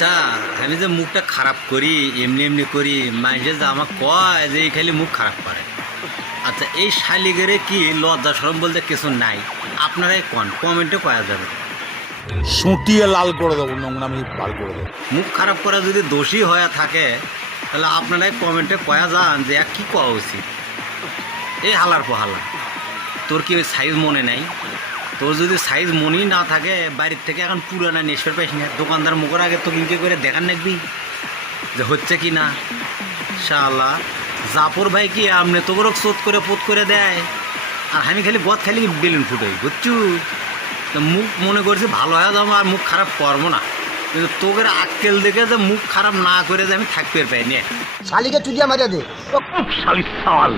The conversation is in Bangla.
আচ্ছা আমি যে মুখটা খারাপ করি এমনি এমনি করি মাঝে যে আমাকে কয় যে এই খালি মুখ খারাপ করে। আচ্ছা এই শালিগেরে কি লজ্জা শরম বলতে কিছু নাই? আপনারাই কমেন্টে কয়া যাবে। সুটিয়ে লাল করে দেবো, নোংরামি বার করে দেবো। মুখ খারাপ করা যদি দোষী হয়ে থাকে তাহলে আপনারাই কমেন্টে কয়া যান যে এক কী কওয়া উচিত। এই হালার পোহালা, তোর কি ওই সাইজ মনে নাই? তোর যদি সাইজ মনেই না থাকে বাইরের থেকে এখন পুরানা নেশপের পাইস না, দোকানদার মুখের আগে তো কিনকে করে দেখান রাখবি যে হচ্ছে কি না। শালা জাফর ভাই কি আমনে তোর চোট করে পোত করে দেয়, আর আমি খালি গদ খালি বেলুন ফুটোই বুঝছু। তো মুখ মনে করছি ভালো হয়ে যাবো আর মুখ খারাপ করবো না, কিন্তু তোকে আক্কেল দেখে যে মুখ খারাপ না করে যে আমি থাকতে পাইনি। শালিকে চুদিয়া মারিয়া দে। শালি সাল